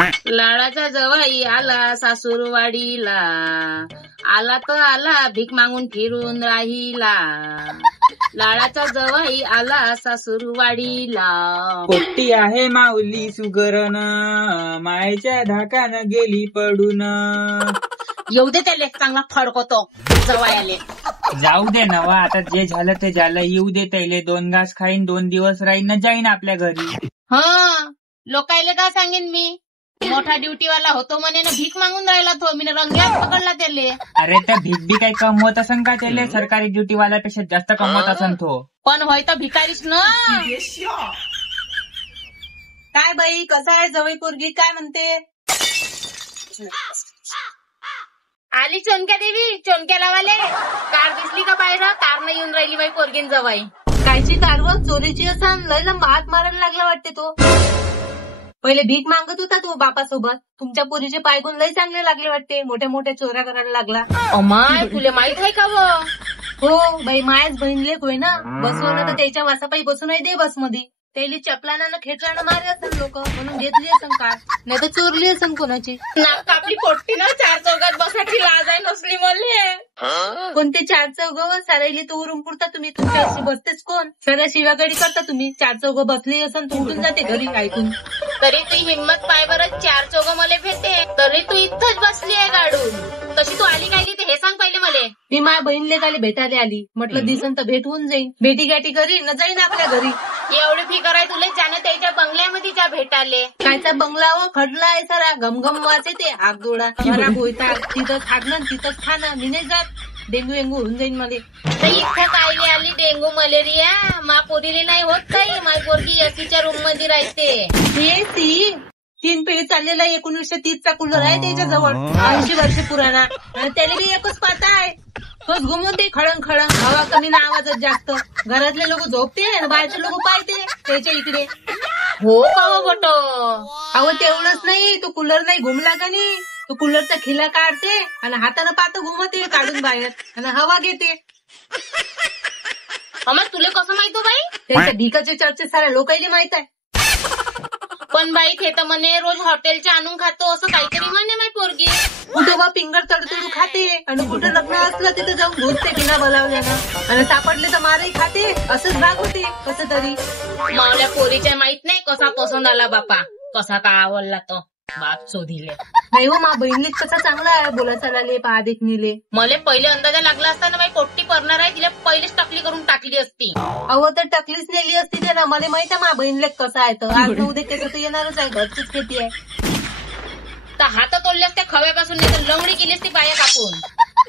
लाडाचा जवाई आला सासूरवाडीला, आला तर आला भीक मागून फिरून राहिला. लाडाचा जवाई आला सासूरवाडीला. पोट्टी आहे माऊली सुगरण, मायेच्या धाकानं गेली पडून. येऊ दे त्याले चांगला फडकवतो जवायाले. जाऊ दे नवा, आता जे झालं ते झालं. येऊ दे त्याले, 2 घास खाईन, 2 दिवस राहीन, जाईन आपल्या घरी. लोकायले काय सांगेन मी, मोठा ड्युटीवाला होतो म्हणे ना, भीक मागून राहिला तो, मी रंगल्यात पकडला त्याले. अरे त्या भीक बी काही कमवत असन का त्याले? सरकारी ड्युटीवाल्यापेक्षा जास्त कमवत असन तो. पण होय तर भिकारीच ना. काय बाई, कसं आहे जवळ पोरगी, काय म्हणते? आली चोनक्या देवी, चोनक्या लावाले. कार दिसली का बाहेर? कार नाही येऊन राहिली बाई पोरगीन जवाई. कायची कारवर चोरीची असं लय लंब हात मारायला लागला वाटते तो. पहिले भीक मागत होता तो बापासोबत, तुमच्या पोरीचे पायगुण लय चांगले लागले वाटते, मोठ्या मोठ्या चोऱ्या करायला लागला. अमाय, तुला माहित आहे का व? हो बाई, मायाच बहीण लेक होय ना, बसवलं तर त्याच्या वासापायी बसू नाही दे बसमध्ये. त्याला चपलानं खेचरानं मारले असेल लोक, म्हणून घेतली असेल कार, नाही तर चोरली असेल कोणाची. नाक कापली पोट्टी ना, 4 चौघात बसायची लाज आहे नसली मले. कोणते 4 चौघ सारायली तर उरून पुरता तुम्ही, तुमच्याशी बसतेच कोण? साऱ्या शिवागडी करता तुम्ही. 4 चौघ बसली असेल तर उठून जाते घरी ऐकून. तरी तू हिंमत पाय बरं, 4 चौघ मले भेटे, तरी तू इथंच बसली आहे गाडून. तशी तू आली काय ते हे सांग पहिले मले. मी माझ्या बहीण लेकाले भेटायला आली, म्हटलं दिसन तर भेट होऊन जाईन, भेटी गाठी करी न जाईन आपल्या घरी. एवढी फिकर आहे तुला जाणं त्याच्या बंगल्यामध्ये जा भेटाले. कायचा बंगला व खडला आहे सारा, घमघम वाचे ते आगदोडा खराब होता, तिथं खाणं तिथंच खाणं, मी नाही जात, डेंगू वेंगू होऊन जाईन मला. तर इथं काय आली डेंगू मलेरिया? मा पोरीली नाही होत काही, माझी पोरगी एसीच्या रूम मध्ये राहते. हे ती 3 पिढी चाललेला 1930 चा कूलर आहे त्याच्याजवळ, 80 वर्ष पुराणा, आणि त्याला बी एकच पाता आहे, तोच घुमवते खळंग खळंग, हवा कमी ना आवाजात जास्त. घरातले लोक झोपते आणि बाहेरचे लोक पाहते त्याच्या इकडे. हो का हो बटो? अहो तेवढंच नाही, तो कूलर नाही घुमला का नाही, तो कूलरचा खिला काढते आणि हातानं पातं घुमवते काढून बाहेर आणि हवा घेते. तुला कसं माहित हो बाई? त्याच्या भिकाचे चर्चे साऱ्या लोकांना माहित आहे. पण बाई ते तर म्हणे रोज हॉटेलच्या आणून खातो असं काहीतरी म्हणे माझी पोरगी. कुठं बा पिंगर तडतडू खाते आणि कुठं लग्न असलं तिथं जाऊन घुसते बिना बोलावल्यानं, आणि सापडले तर मारही खाते, असंच भाग होते कसं तरी. मावल्या पोरीच्या माहित नाही कसा पसंत आला बापा, कसा का आवडला तो बाप शोधिले. नाही हो, मा बहिणीले कसा चांगला आहे, बोला चालाले पहा देखणीले. मला पहिले अंदाजा लागला असताना माझी पोट्टी परणार आहे, तिला पहिलेच टकली करून टाकली असती. अहो तर टकलीच नेली असती त्याला, मला माहित आहे मा बहिणीले कसं आहे तर. आज उद्या त्याचं तर येणारच आहे, घरचीच खेती आहे. तर हात तोडले असते खव्यापासून, नाही तर लंगडी केली असती पाया कापून.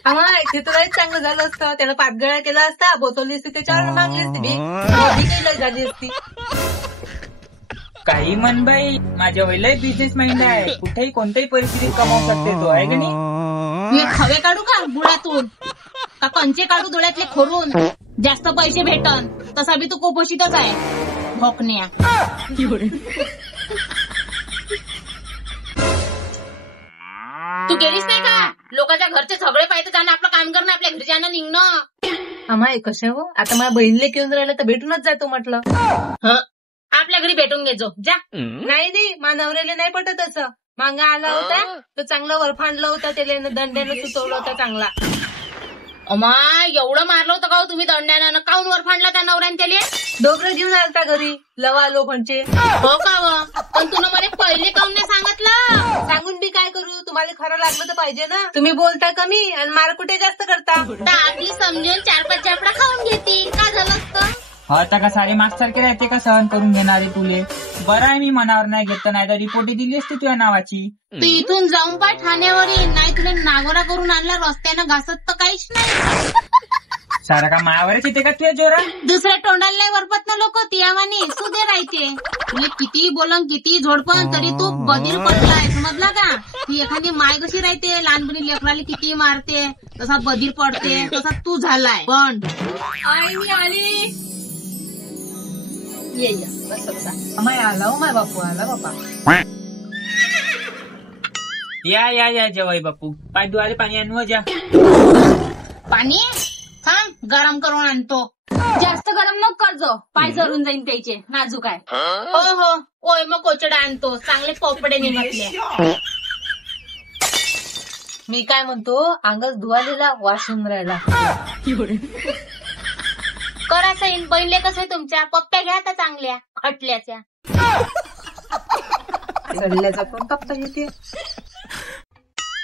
हा ते तर चांगलं झालं असतं, त्याला पाठगळा केला असता, बोतवली असती त्याच्यावर मागली असती भीक झाली असती. काही म्हण बाई, माझ्या वयलाही बिझनेस माइंड आहे, कुठेही कोणत्याही परिस्थितीत कमावू शकते तो, आहे का नाही? मी खवे काढू का बुडातून, का कंचे काढू डोळ्यातले खोरून? जास्त पैसे भेटन, तसा बी तू कुपोषितच आहे भोकण्या. तू गेलीस नाही का? लोकांच्या घरचे झगडे पाहिजे जाणं, आपलं काम करणं, आपल्या घरी जाणं निघणं. अमाय कशा हो, आता माझ्या बहिणीला घेऊन राहिलं तर भेटूनच जातो म्हटलं. आपल्या घरी भेटून घेजो जा. नाही माझ्या नवऱ्याला नाही पटत असं. मांगा आला होता तो चांगला वरफांडला होता, त्याला दंड्यानं सुचवलं होता चांगला. अमाय एवढं मारलं होतं का हो तुम्ही दंड्यानं? काऊन वरफांडला त्या नवऱ्याने त्याला? डोकरं घेऊन आलता घरी लवा लोकांचे. हो का व? पण तुला मला पहिले काऊन नाही सांगितलं? सांगून बी काय करू, तुम्हाला खरं लागलं तर पाहिजे ना. तुम्ही बोलता कमी आणि मार कुठे जास्त करता. तर आपली समजून 4-5 झापडा खाऊन घेते, काय झालं असतं? आता का सारे मास्क सारखे राहते का सहन करून घेणारे तुले? बरं आहे मी मनावर नाही घेत, नाही तर रिपोर्टी दिली असती तुझ्या नावाची. तू इथून जाऊन पाय ठाण्यावर ये, नाही तुला नागोरा करून आणला रस्त्यानं घासत तर काहीच नाही. सारा का मायावरच येते का तुझ्या जोरा? दुसऱ्या तोंडाला नाही वरपत ना लोक, तियावानी सुदे राहते. तुला किती बोलन किती झोडपण तरी तू बधीर पडलाय, समजला का? ती एखादी माय कशी राहते, लहानपणी लेकराला किती मारते, तसा बधीर पडते, तसा तू झालाय. पण आई मी आली. ये बस अमाय आला हो, माय बापू आला बापा. या जवाई बापू, पाय धुवाले पाणी आणू जा. पाणी थांब गरम करून आणतो. जास्त गरम नको करजो, पाय जरून जाईन त्याचे, नाजूक आहे. हो हो, ओय मग कोचडा आणतो, चांगले पोपडे निघतले. मी काय म्हणतो, अंगच धुवालेला वाशून राहिला. करायचं येईन. बहिणले कसं आहे तुमच्या, पप्प्या घ्या आता चांगल्या खटल्याच्या. गडल्याचा पण पप्पा घेते.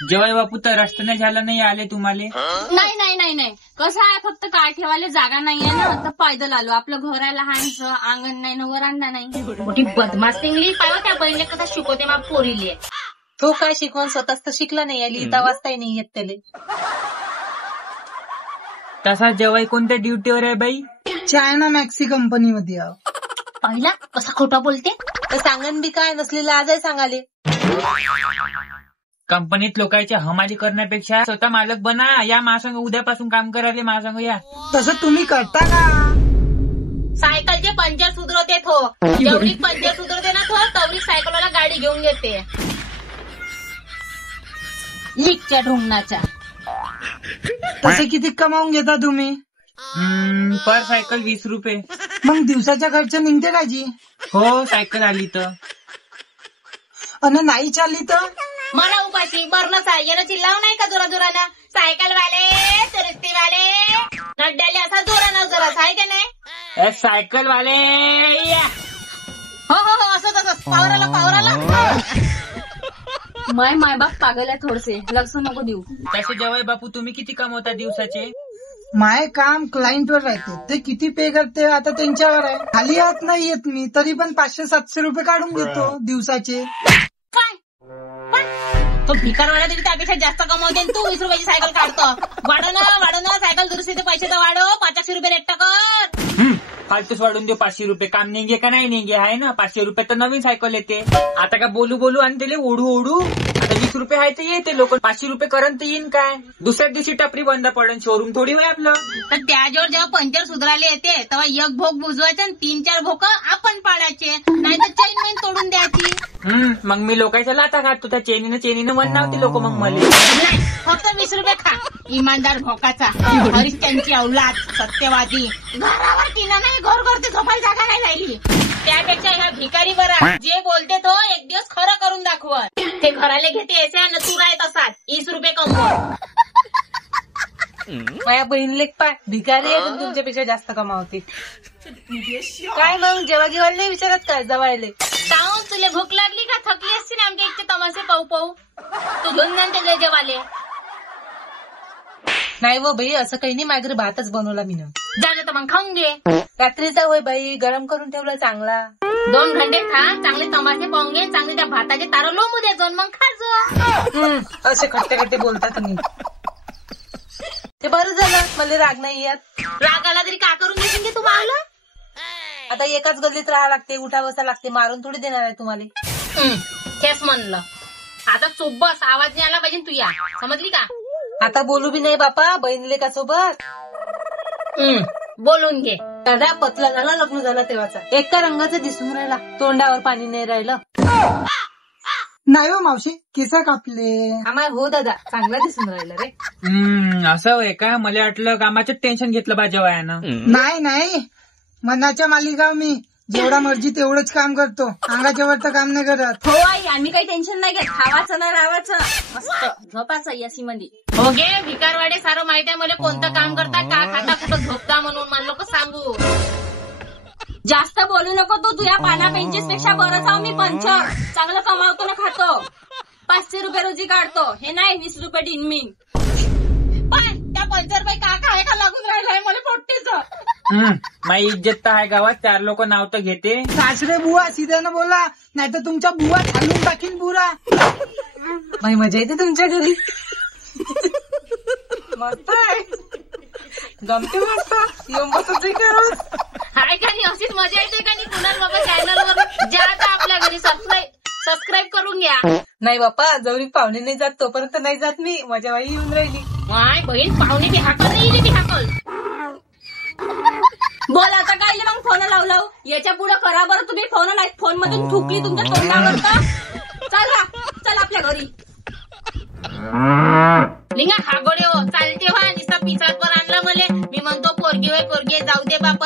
जेव्हा बापू तर रस्त्याने झाला नाही आले तुम्हाला? नाही नाही नाही नाही, कसं आहे, फक्त काय ठेवायला जागा नाहीये ना, तर पैदल आलो. आपलं घर आहे लहानचं, अंगण नाही ना वरांडा नाही. मोठी बदमाश सिंगली पाहिजे त्या बहिणीला कसं शिकवते मग पोरीले. तो काय शिकवण स्वतःच तर शिकला नाही, लिहिता वाचताही नाही येत त्याले. तसा जेव्हा कोणत्या ड्युटीवर आहे बाई? चायना मॅक्सी कंपनीमध्ये. पहिला कसा खोटा बोलते. तर सांगन बी काय नसलेलं आजही सांगाले. कंपनीत लोकांच्या हमाली करण्यापेक्षा स्वतः मालक बना. या महासंघ उद्यापासून काम करायला महासंघ या. तसं तुम्ही करता का? सायकलचे पंचर सुधरवते थो, जेवढी पंचर सुधरते ना थो तेवढी सायकलवाला गाडी घेऊन घेते. लिकच्या ढोंगणाच्या. तसे किती कमावून घेता तुम्ही? पर सायकल 20 रुपये. मग दिवसाचा खर्च निघते का जी? हो, सायकल आली तर. आणि नाही चालली तर? मला उपाशी बरणच आहे, यानं चिल्लाव नाही का जोरा जोरानं, सायकल वाले तुरस्ती वाले नड्ड्याले असा जोरानं जोरात आहे का नाही? सायकल वाले या. हो हो हो, असं तसंच पावराला पावराला. माय बाप पागल आहे थोडसे, लक्ष नको देऊ. तसे जेव्हा बापू तुम्ही किती कमवता दिवसाचे? माय काम क्लायंटवर राहते, ते किती पे करते आता त्यांच्यावर आहे. खाली हात नाही येत मी, तरी पण 500-700 रुपये काढून घेतो दिवसाचे. काय तो भिकारवाला तरी त्यापेक्षा जास्त कमवते, तू 20 रुपयाची सायकल काढतो. वाढव ना सायकल दुरुस्तीचे पैसे तर वाढव, 500 रुपये रेट कर. फालतूच वाढून देऊ 500 रुपये. काम निघे का नाही निघे आहे ना, 500 रुपये तर नवीन सायकल येते. आता का बोलू आणि त्याला ओढू आता 20 रुपये आहे तर येते लोक. 500 रुपये करंत येईन काय? दुसऱ्या दिवशी टपरी बंद पडन, शोरूम थोडी होय आपलं. तर त्याच्यावर जेव्हा पंचर सुधारायला येते तेव्हा एक भोग बुजवायचे आणि 3-4 भोक आपण पाडायचे, नाही तर चैन मैन तोडून द्यायची. मग मी लोकांच्या लाता खातो त्या चेनीनं म्हणणार लोक मग मला. नाही, फक्त 20 रुपये खा. इमानदार भोकाचा, हरिश्चंद्रची औलाद, सत्यवादी. घरावर टीना नाही, घर ते झोपायला जागा नाही राहिली. त्यापेक्षा ह्या भिकारी बरा, जे बोलते तो एक दिवस खरं करून दाखवत. ते घराला घेते याचे आणि तू राहत असाल 20 रुपये कमवत. माझ्या बहीण लेख पाय भिकारी आहे, पण तुमच्यापेक्षा जास्त कमावते. काय मग जेव्हा घेवायला नाही विचारत काय जवायले? जाऊन तुला भूक लागली का, थकली असती ना आमच्या इथे तमाशे पाहू तू घेऊन जाण ते जेवाले. नाही वो बाई, असं काही नाही, माझ्या घरी भातच बनवला मी. जाणे तर मग खाऊन घे. रात्रीचा होय बाई, गरम करून ठेवला चांगला. 2 घंटे खा, चांगले तमाशे पाहून घे, चांगले त्या भाताचे तारं लोंबू दे जाऊन, मग खाजो. असे खट्टे बोलता तुम्ही. ते बरं झालं, मला राग नाही येत. राग आला तरी का करून देशील की तुम्हाला? आता एकाच गल्लीत राहा लागते, उठा बसा लागते, मारून थोडी देणार आहे तुम्हाला. तेच म्हणलं. आता चुप बस, आवाज नाही आला पाहिजे तू या, समजली का? आता बोलू बी नाही बापा, बहिणीले का सोबत. बोलून घे. दादा पतला झाला, लग्न झाला तेव्हाचा. एका रंगाचं दिसून राहिला, तोंडावर पाणी नाही राहिलं. नाही हो मावशी, केस कापले. आम्हाला हो दादा, चांगला दिसून राहिलं रे. असं होय का? मला वाटलं कामाचं टेन्शन घेतलं बाजा वयानं. नाही, मनाच्या मालिका मी जेवढा मर्जी तेवढंच काम करतो, अंगाच्या वर तर काम नाही करत. हो आई, आम्ही काही टेन्शन नाही घेत, खावाचं ना राहायचं, मस्त झोपाचं यासी मध्ये. हो गे भिकारवाडे, सारं माहिती आहे मला कोणतं काम करता, का खाता, कुठं झोपता, म्हणून मला लोक सांगू. जास्त बोलू नको तू, तुझ्या पाना पेंचीस पेक्षा बरंच आहो मी पंचर. चांगलं कमावतो ना खातो, 500 रुपये रोजी काढतो, हे नाही 20 रुपये डिनमिन. पण त्या पंचर बाई काका आहे का लागून राहिलाय मला पोट्टीचं. माझी इज्जत तर आहे गावात, 4 लोक नाव तर घेते. सासरे बुवा सीध्यानं बोला, नाही तर तुमच्या बुवा घालून टाकीन बुरा. बाई मजा येते तुमच्या घरी. मस्त आहे, गमते मस्त. येऊन बसत हाय का नाही, अशीच मजा येते का नाही कुणाल बाबा चॅनलवर. ज्या आता आपल्या घरी सबस्क्राईब करून घ्या. नाही बाप्पा, जवळी पाहुणे नाही जात तोपर्यंत नाही जात मी, माझ्या बाई येऊन राहिली. माय बहीण पाहुणे ती हाकल नाही, ती हाकल. बोल आता काय मग फोन लावला, याच्या पुढे करा बरं तुम्ही फोन, नाही फोन मधून थुकली तुमच्या तोंडावर तर. चल आपल्या घरी. लिंगा हागोडे हो, चालते व्हा, निसा पिसात वर आणला मले. मी म्हणतो पोरगी होय पोरगी, जाऊ दे बाबा.